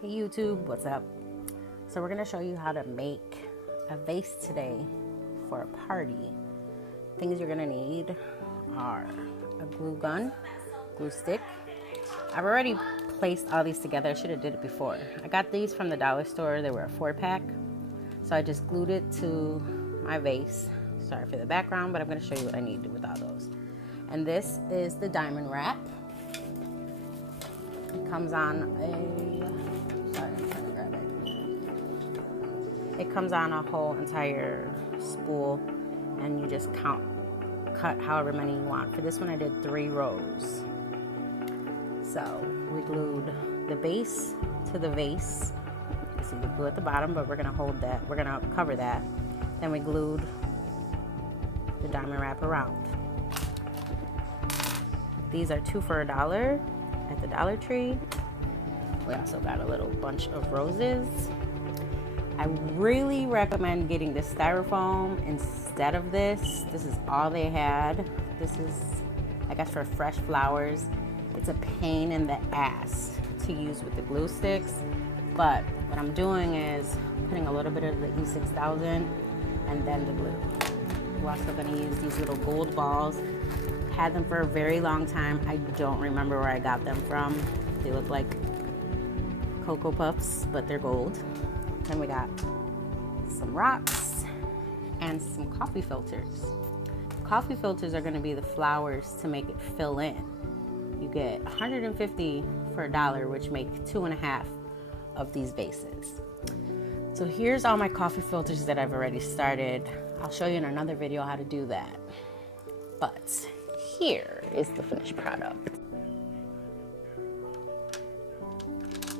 Hey YouTube, what's up? So we're gonna show you how to make a vase today for a party. Things you're gonna need are a glue gun, glue stick. I've already placed all these together. I should have did it before. I got these from the dollar store. They were a 4-pack. So I just glued it to my vase. Sorry for the background, but I'm gonna show you what I need to do with all those. And this is the diamond wrap. It comes on It comes on a whole entire spool, and you just cut however many you want. For this one, I did 3 rows. So we glued the base to the vase. You see the glue at the bottom, but we're gonna hold that. We're gonna cover that. Then we glued the diamond wrap around. These are 2 for $1 at the Dollar Tree. We also got a little bunch of roses. I really recommend getting the styrofoam instead of this. This is all they had. This is, I guess, for fresh flowers. It's a pain in the ass to use with the glue sticks, but what I'm doing is putting a little bit of the E6000 and then the glue. We're also gonna use these little gold balls. Had them for a very long time. I don't remember where I got them from. They look like Cocoa Puffs, but they're gold. Then we got some rocks and some coffee filters. Coffee filters are gonna be the flowers to make it fill in. You get 150 for $1, which make 2.5 of these vases. So here's all my coffee filters that I've already started. I'll show you in another video how to do that. But here is the finished product.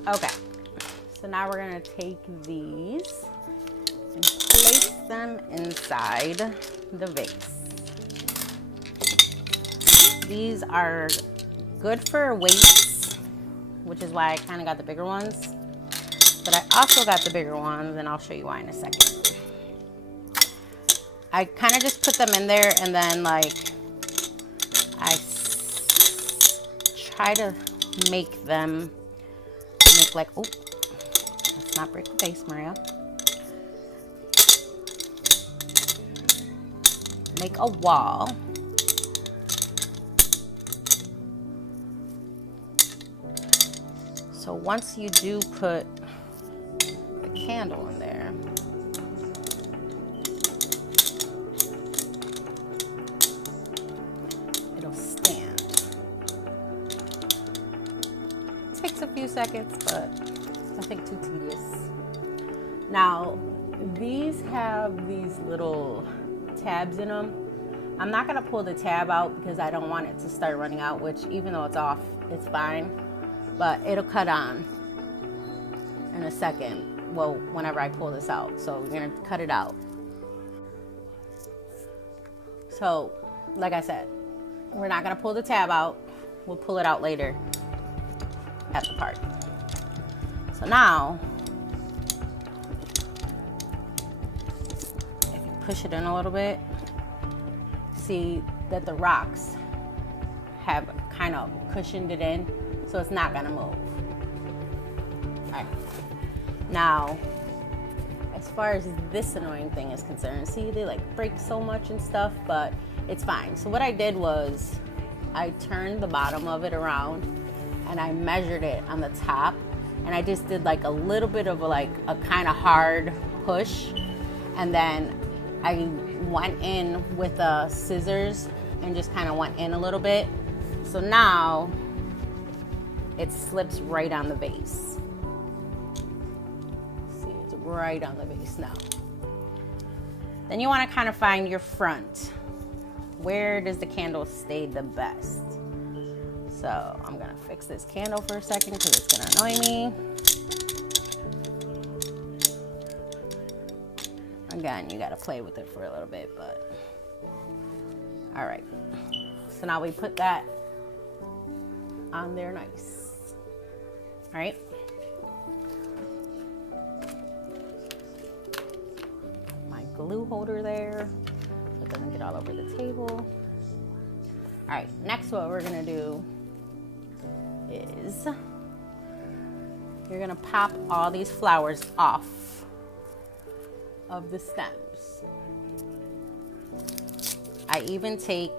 Okay. So now we're gonna take these and place them inside the vase. These are good for weights, which is why I kind of got the bigger ones. But I also got the bigger ones, and I'll show you why in a second. I kind of just put them in there, and then I try to make them like, oh, let's not break the vase, Maria. Make a wall. So once you do put the candle in there, it'll stand. It takes a few seconds, but nothing too tedious. Now, these have these little tabs in them. I'm not gonna pull the tab out because I don't want it to start running out, which even though it's off, it's fine. But it'll cut on in a second. Well, whenever I pull this out. So we're gonna cut it out. So, like I said, we're not gonna pull the tab out. We'll pull it out later at the party. So now, if you push it in a little bit, see that the rocks have kind of cushioned it in, so it's not gonna move. All right. Now, as far as this annoying thing is concerned, see, they break so much and stuff, but it's fine. So what I did was I turned the bottom of it around and I measured it on the top, and I just did a little bit of a kind of hard push, and then I went in with the scissors and just kind of went in a little bit. So now it slips right on the vase. See, it's right on the vase now. Then you want to kind of find your front. Where does the candle stay the best? So I'm gonna fix this candle for a second because it's gonna annoy me. Again, you gotta play with it for a little bit, but all right. So now we put that on there nice. All right. My glue holder there so it doesn't get all over the table. All right, next what we're gonna do is you're gonna pop all these flowers off of the stems. I even take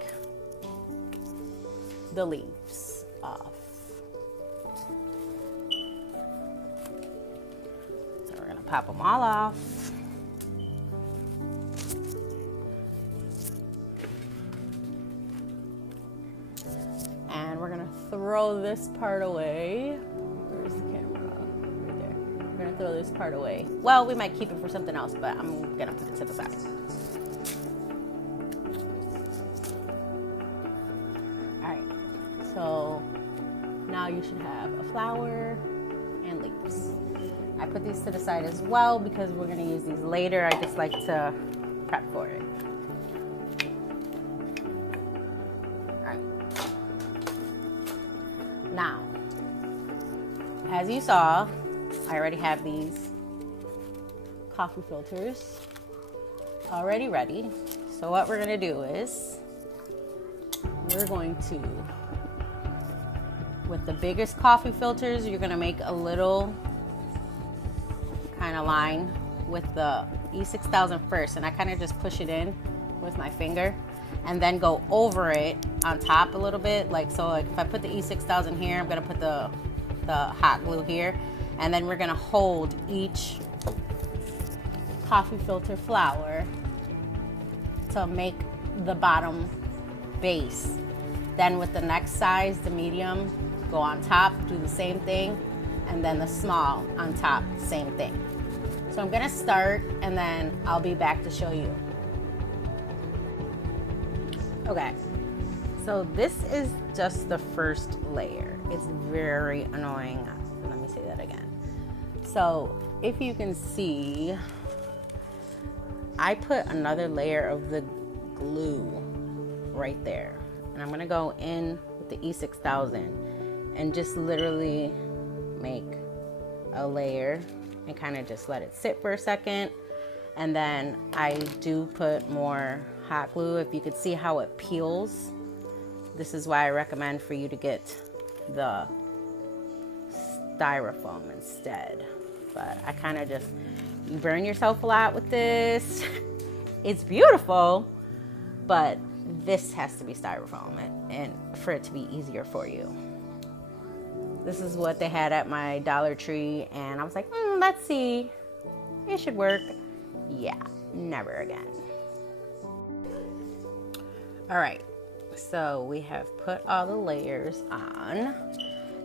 the leaves off. So we're gonna pop them all off. And we're gonna throw this part away. Where's the camera? Right there. We're gonna throw this part away. Well, we might keep it for something else, but I'm gonna put it to the side. So now you should have a flower and leaves. I put these to the side as well because we're gonna use these later. I just like to prep for it. All right. Now, as you saw, I already have these coffee filters already ready. So what we're gonna do is we're going to, with the biggest coffee filters, you're gonna make a little kind of line with the E6000 first, and I kind of just push it in with my finger and then go over it on top a little bit. Like, so like if I put the E6000 here, I'm gonna put the hot glue here, and then we're gonna hold each coffee filter flower to make the bottom base. Then with the next size, the medium, go on top, do the same thing, and then the small on top, same thing. So I'm gonna start and then I'll be back to show you. Okay, so this is just the first layer. It's very annoying. Let me say that again. So if you can see, I put another layer of the glue right there. And I'm gonna go in with the E6000 and just literally make a layer and kind of just let it sit for a second. And then I do put more hot glue. If you could see how it peels, this is why I recommend for you to get the styrofoam instead. But I kind of just, you burn yourself a lot with this. It's beautiful, but this has to be styrofoam and for it to be easier for you. This is what they had at my Dollar Tree, and I was like, let's see, it should work. Yeah, never again. All right, so we have put all the layers on.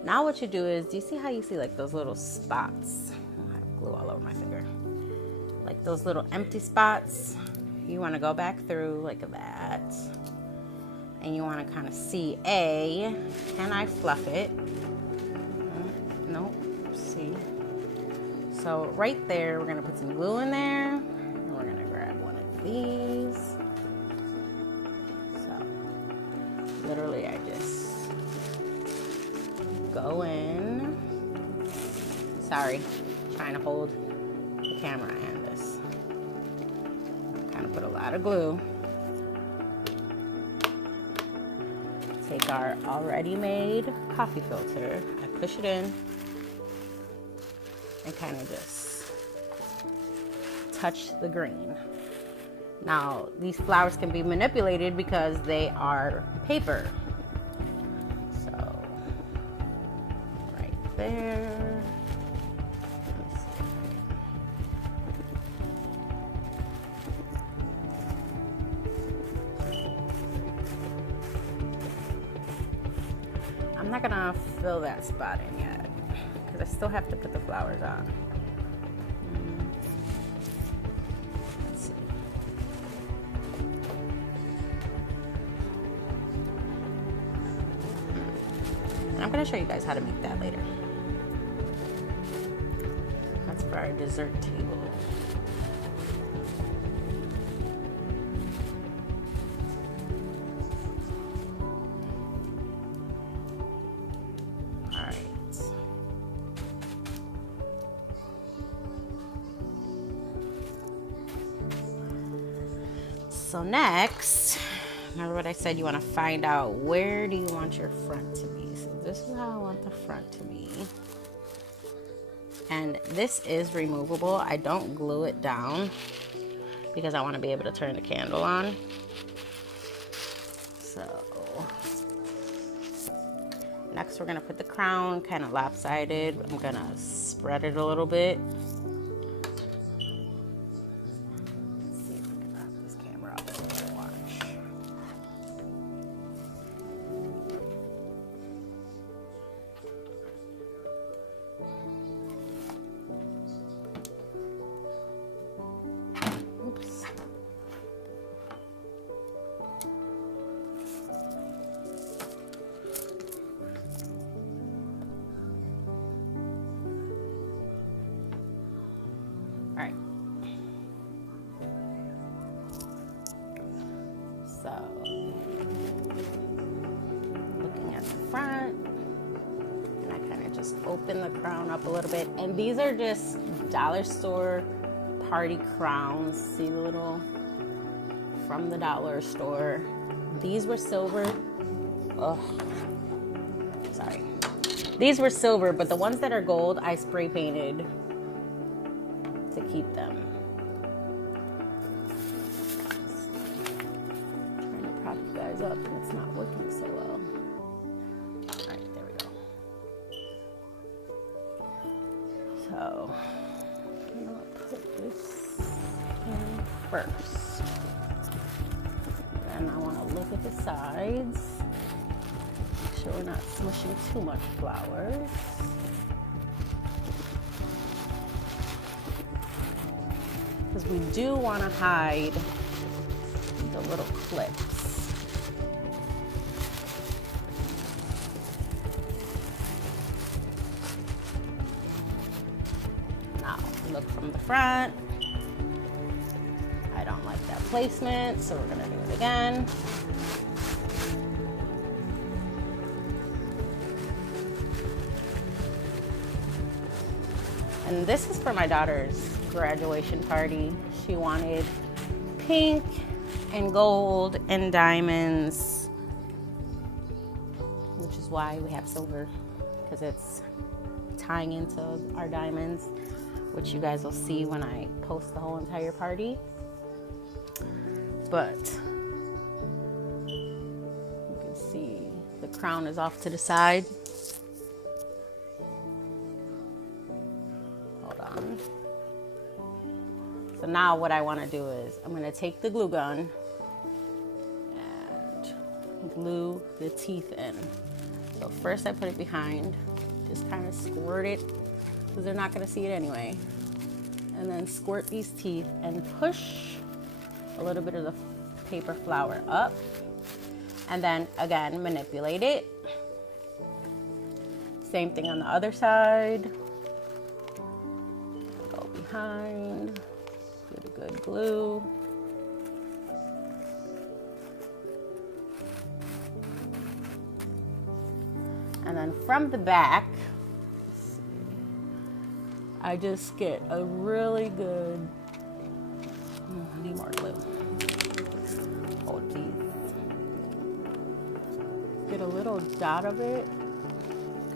Now what you do is, do you see how you see like those little spots? I have glue all over my finger. Like those little empty spots. You want to go back through like that. And you want to kind of see, can I fluff it? Nope, see. So right there, we're gonna put some glue in there, and we're gonna grab one of these. So literally I just go in. Sorry, trying to hold the camera and this. Kind of put a lot of glue. Take our already made coffee filter, I push it in and kind of just touch the green. Now, these flowers can be manipulated because they are paper. So, right there. I'm not gonna fill that spot in yet because I still have to put the flowers on. Let's see. And I'm gonna show you guys how to make that later. That's for our dessert table. So next, remember what I said, you want to find out where do you want your front to be. So this is how I want the front to be. And this is removable. I don't glue it down because I want to be able to turn the candle on. So next we're gonna put the crown kind of lopsided. I'm gonna spread it a little bit. Let's see if we can wrap this camera up so we can watch. Oops. All right. So, looking at the front, and I kind of just open the crown up a little bit. And these are just dollar store party crowns. See the little, from the dollar store. These were silver. Oh, sorry. These were silver, but the ones that are gold, I spray painted to keep them. Trying to prop you guys up and it's not working so well. All right, there we go. So I'm gonna put this in first. And I want to look at the sides. Make sure we're not smushing too much flowers. Because we do want to hide the little clips. Now, look from the front. I don't like that placement, so we're going to do it again. And this is for my daughter's graduation party. She wanted pink and gold and diamonds, which is why we have silver, because it's tying into our diamonds, which you guys will see when I post the whole entire party. But you can see the crown is off to the side. So now what I want to do is I'm going to take the glue gun and glue the teeth in. So first I put it behind, just kind of squirt it because they're not going to see it anyway. And then squirt these teeth and push a little bit of the paper flower up. And then again, manipulate it. Same thing on the other side. Go behind. Get a good glue. And then from the back, I just get a really good, I need more glue. Oh geez. Get a little dot of it,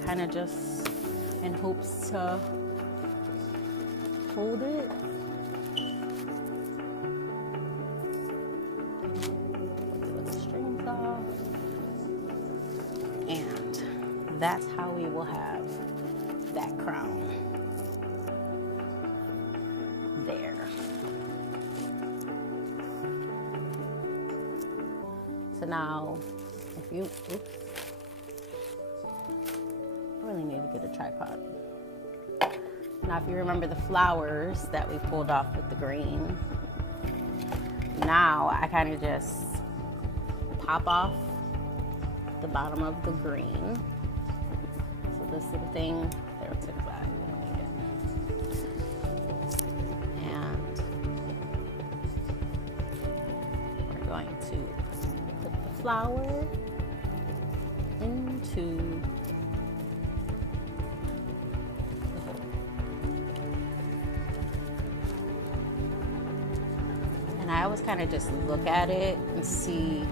kind of just in hopes to hold it. And that's how we will have that crown there. So now, if you, oops, I really need to get a tripod. Now, if you remember the flowers that we pulled off with the green, now I kind of just pop off the bottom of the green. So this little thing, there it's inside, we don't need it. And we're going to put the flower into the hole. And I always kind of just look at it and see.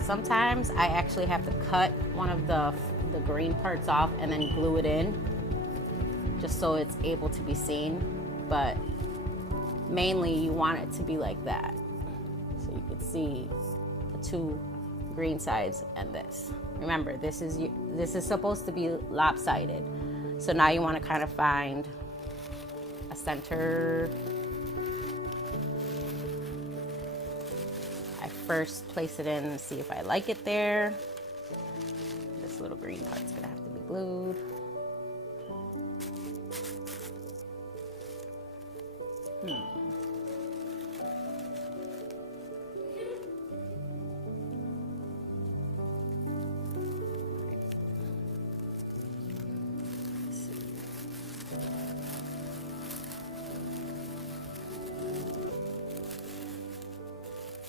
Sometimes I actually have to cut one of the green parts off and then glue it in. just so it's able to be seen, but mainly you want it to be like that. So you can see the two green sides and this. Remember, this is supposed to be lopsided. So now you want to kind of find a center. I first place it in and see if I like it there. This little green part's gonna have to be glued.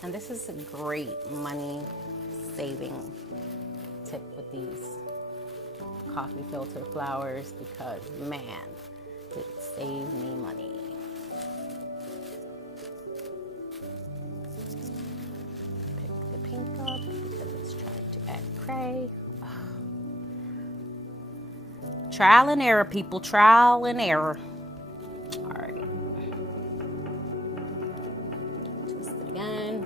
And this is a great money saving tip with these coffee filter flowers, because man, did it save me money. Pick the pink up because it's trying to add cray. Trial and error, people, trial and error. All right. Twist it again.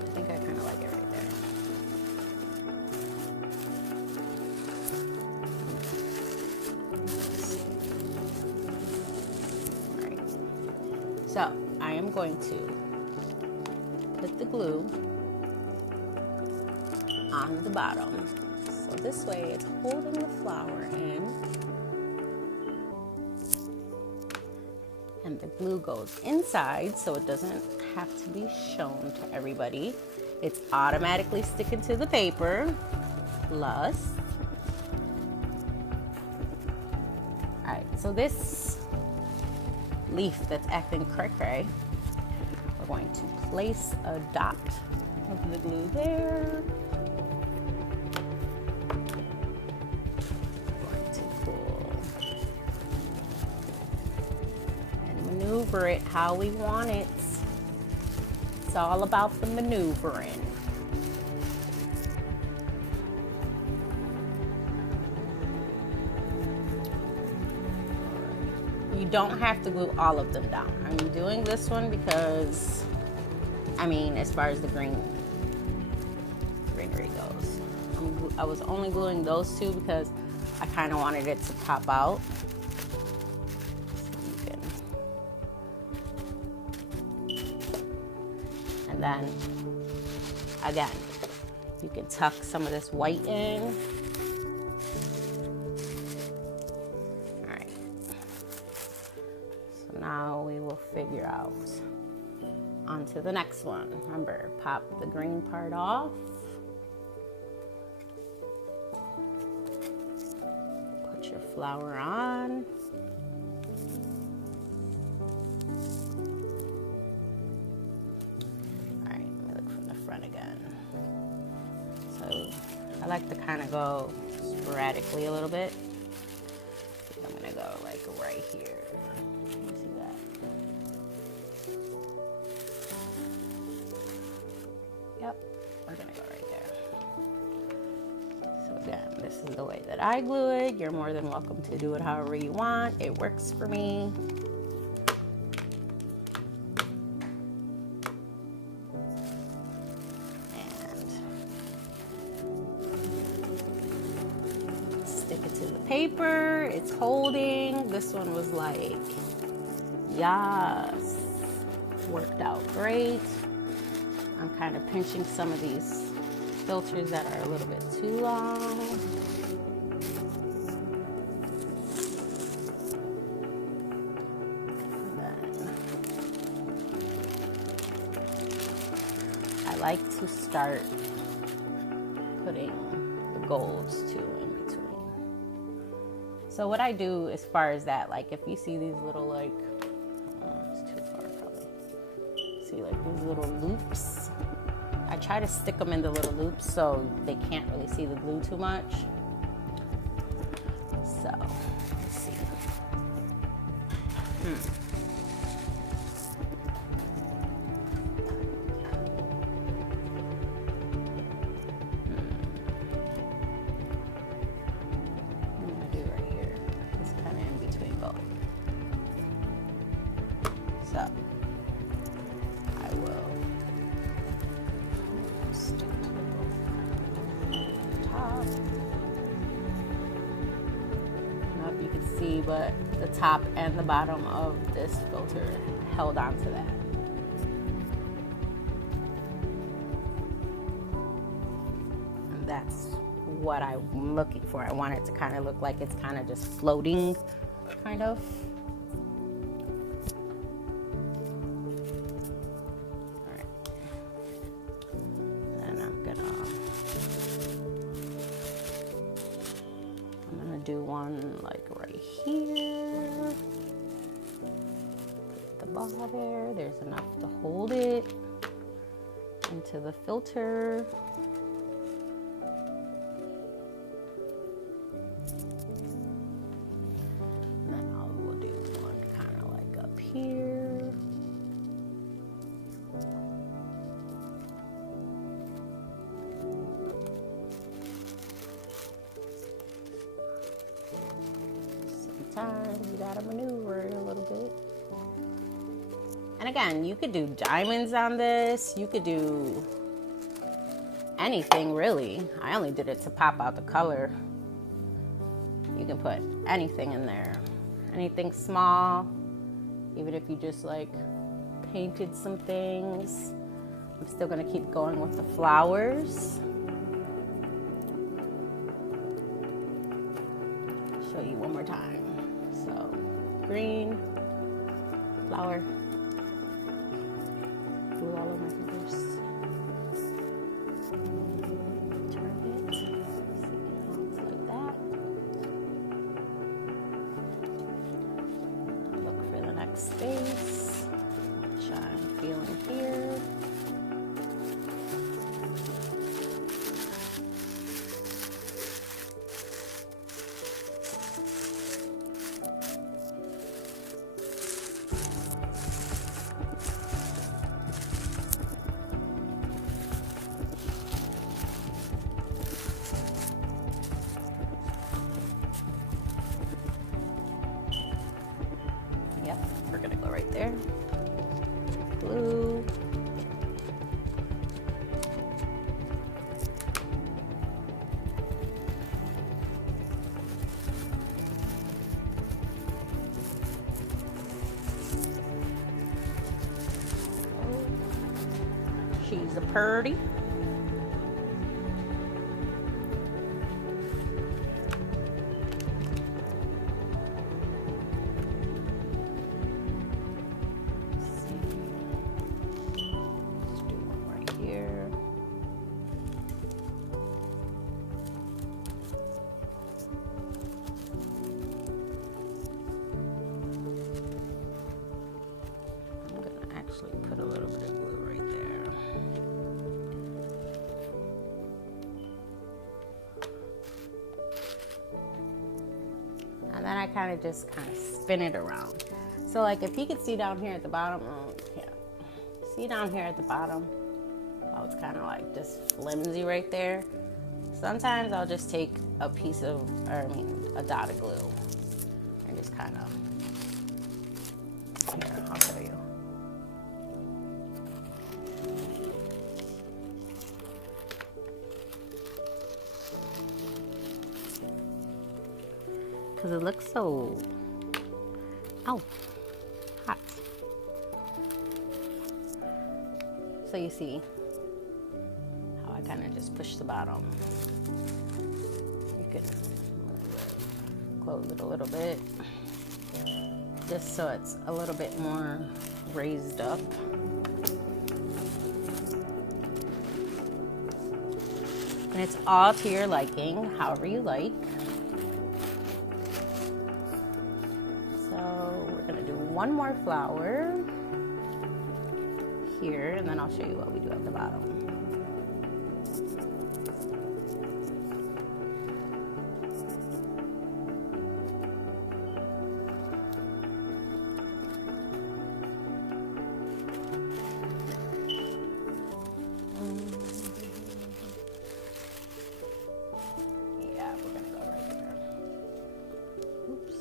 I think I kind of like it right there. All right. So I am going to put the glue on the bottom. So this way it's holding the flower in, and the glue goes inside so it doesn't have to be shown to everybody. It's automatically sticking to the paper. Plus, all right, so this leaf that's acting cray-cray, we're going to place a dot of the glue there. Maneuver it how we want it. It's all about the maneuvering. You don't have to glue all of them down. I'm doing this one because, I mean, as far as the greenery goes, I was only gluing those two because I kind of wanted it to pop out. And then, again, you can tuck some of this white in. All right. So now we will figure out onto the next one. Remember, pop the green part off. Put your flower on. Again. So I like to kind of go sporadically a little bit. I'm gonna go like right here. You see that? Yep, we're gonna go right there. So again, this is the way that I glue it. You're more than welcome to do it however you want. It works for me. Paper, it's holding. This one was like, yes, worked out great. I'm kind of pinching some of these filters that are a little bit too long. And then I like to start putting the golds too in between. So what I do as far as that, like if you see these little like, it's too far probably. See like these little loops? I try to stick them in the little loops so they can't really see the glue too much. So, let's see. but the top and the bottom of this filter held on to that. And that's what I'm looking for. I want it to kind of look like it's kind of just floating, kind of. All right. And I'm gonna do one like right here. Put the ball there. There's enough to hold it into the filter. And then we'll do one kind of like up here. Sometimes you gotta maneuver it a little bit. And again, you could do diamonds on this. You could do anything really. I only did it to pop out the color. You can put anything in there. Anything small. Even if you just like painted some things. I'm still gonna keep going with the flowers. Show you one more time. So, green, flower, glue all over my fingers. Turn it, see how it's like that. Look for the next space, which I'm feeling here. Yep, we're gonna go right there. Blue. She's a purdy. Put a little bit of glue right there. And then I kind of spin it around. So like if you could see down here at the bottom, oh, you can't. See down here at the bottom, how it's kind of like just flimsy right there. Sometimes I'll just take a piece of, a dot of glue and just kind of, here, I'll show you. Because it looks so, hot. So you see how I kind of just push the bottom. You can close it a little bit, just so it's a little bit more raised up. And it's all to your liking, however you like. One more flower here, and then I'll show you what we do at the bottom. Yeah, we're gonna go right there. Oops.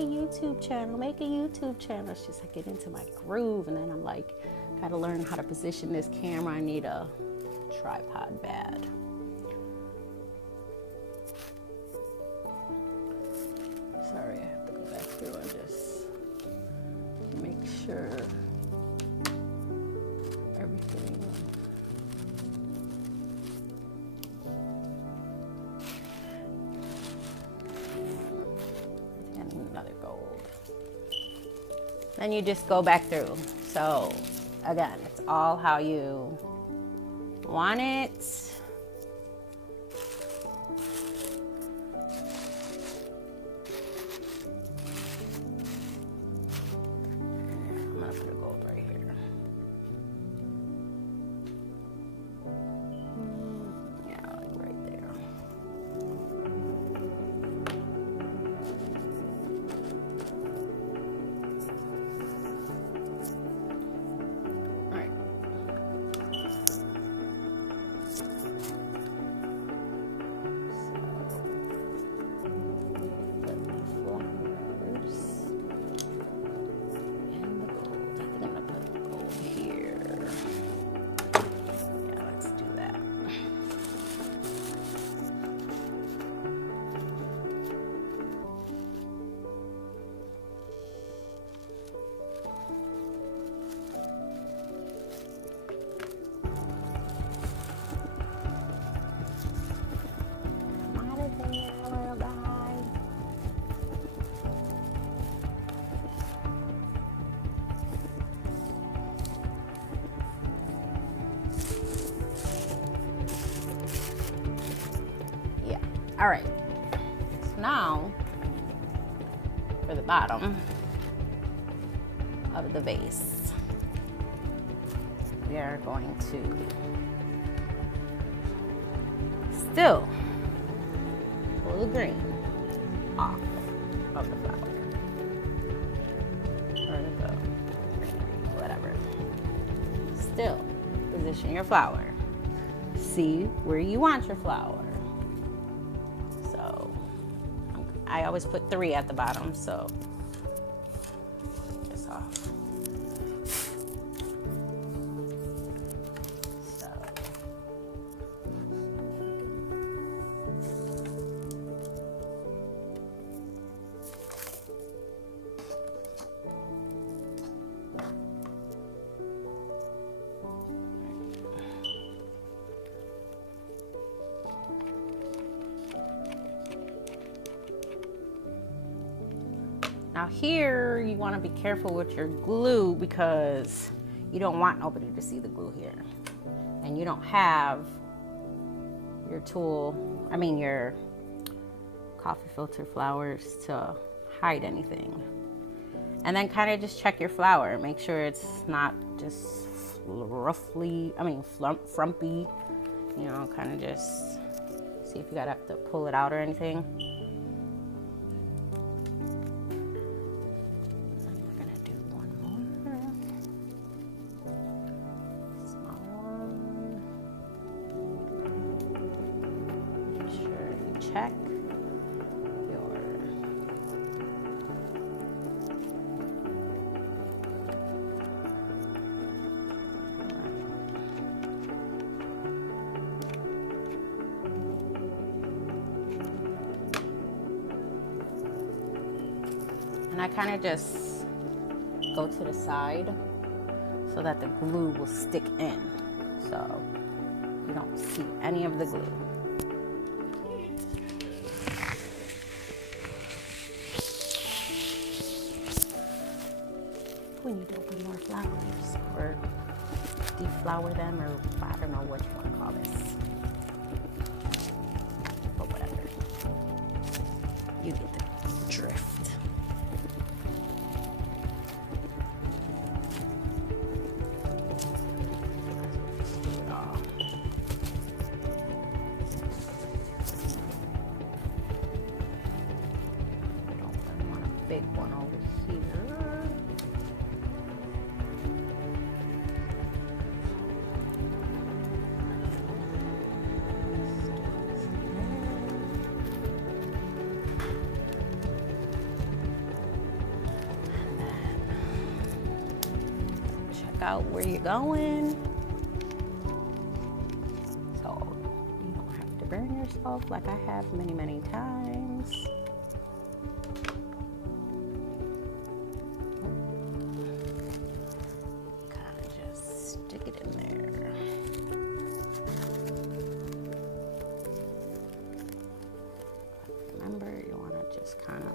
a YouTube channel, make a YouTube channel. It's just I get into my groove, and then I'm like, gotta learn how to position this camera. I need a tripod bad. Sorry, I have to go back through and just make sure everything. And another gold. Then you just go back through. So again, it's all how you want it. I'm gonna put a gold right here. Yeah, like right there. All right. All right, so now for the bottom of the vase, we are going to still pull the green off of the flower, or the green, whatever. Still position your flower. See where you want your flower. I always put 3 at the bottom, so it's off. So now here, you want to be careful with your glue because you don't want nobody to see the glue here. And you don't have your your coffee filter flowers to hide anything. And then kind of just check your flower. Make sure it's not just frumpy. You know, kind of just see if you gotta have to pull it out or anything. Check your and I kind of just go to the side so that the glue will stick in, so you don't see any of the glue. We need to open more flowers or deflower them, or I don't know what you want to call this. But whatever. You get the drift. Big one over here. out where you're going. So you don't have to burn yourself like I have many, many times. Kind of just stick it in there. Remember, you want to just kind of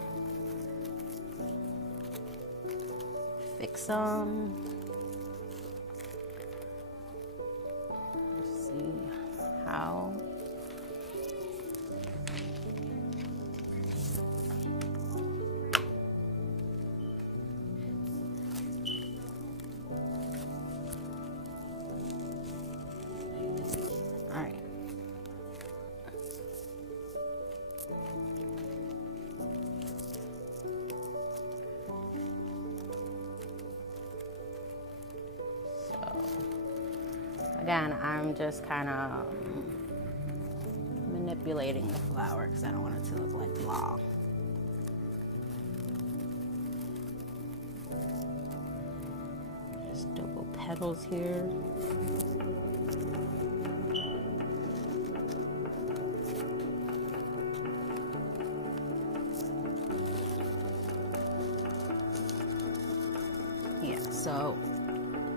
fix them. See how. All right. Again, I'm just kind of manipulating the flower because I don't want it to look like blah. Just double petals here. Yeah, so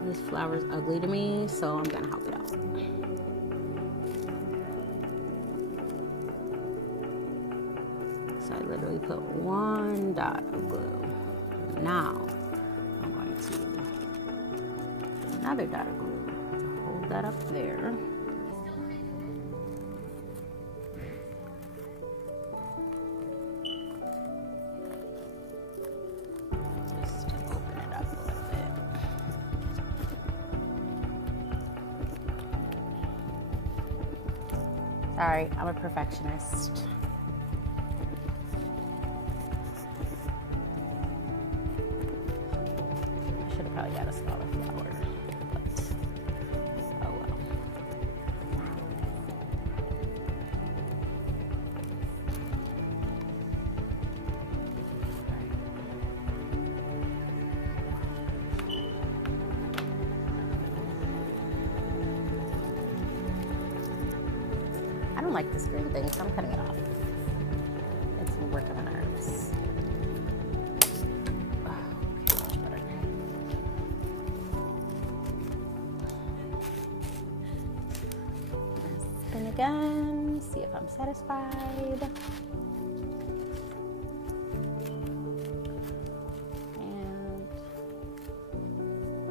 this flower's ugly to me, so I'm gonna help it out. So I literally put one dot of glue. Now I'm going to put another dot of glue to hold that up there. Just to open it up a little bit. Sorry, I'm a perfectionist. I should have probably got a smaller flower, but oh well. I don't like this green thing, so I'm cutting it off. It's working on my nerves. Oh, okay, much better. Spin again, see if I'm satisfied. And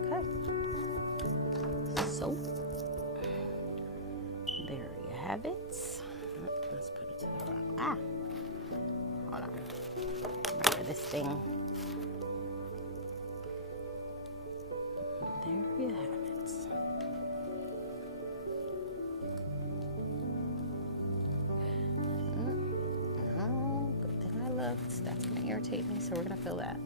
okay. So there you have it. Let's put it to the front. Hold on. Remember this thing. There you have it. Oh, good thing I looked. That's gonna irritate me, so we're gonna fill that.